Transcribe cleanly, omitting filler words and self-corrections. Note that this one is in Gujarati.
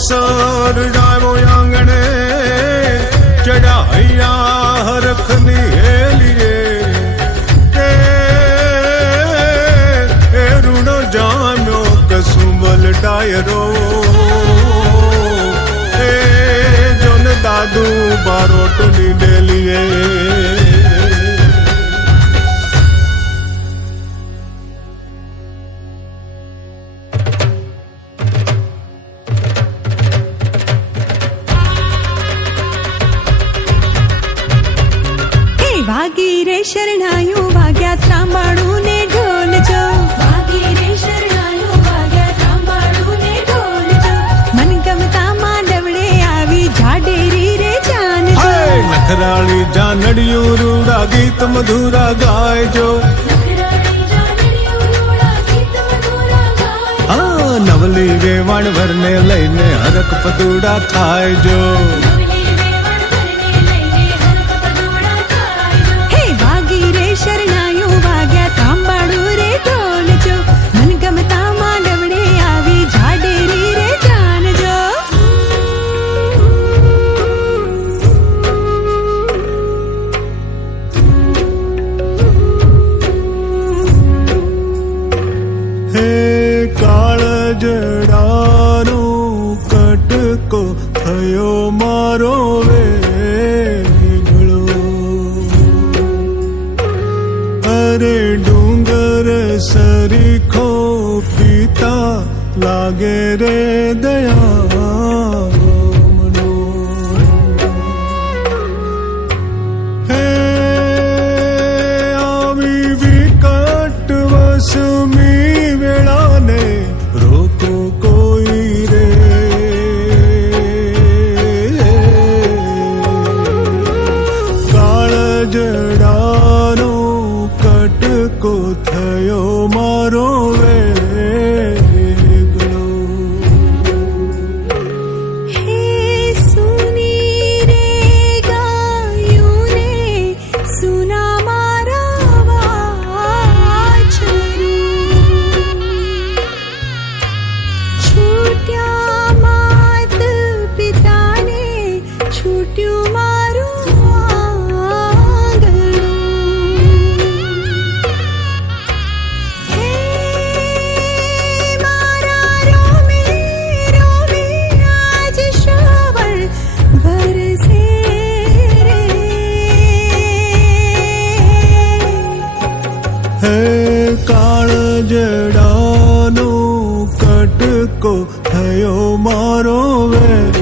સર ડાયો આંગણે ચડ્યા હૈયા હરખની હેલી રે એ રૂડો જામ્યો કસુંબલ ડાયરો એ જોન દાદુ બારોટની ડેલીએ વાગી રે શરણાયું વાગ્યા ત્રાંબાળું ને ઢોલ જો વાગી રે શરણાયું વાગ્યા ત્રાંબાળું ને ઢોલ જો મન ગમતા માંડવડે આવી જાડેરી રે જાન જો નખરાળી જાનડિયું રૂડા ગીત મધુરા ગાયજો નવલી વેવાણ વરને લઈને હરક પદુડા થાય જો શરણાયું વાગ્યા તાંબાળું રે ઢોલ જો મન ગમતા માંડવડે આવી જાડેરી રે જાન જો હે કાળ જડાનો કટકો થયો મારો અરે ડુંગર સરીખો પીતા લાગે રે દયામનો હે આવી વિકટ વસમી વેળાને રોકો કોઈ રે કાળ જડાનો કટકો થયો મારો વેગળો હે સુની રે ગાયું રે સુના મારા વાછરું છૂટ્યા માત પિતાને છૂટ્યું મારું હે કાળ જડાનો કટકો થયો મારો વે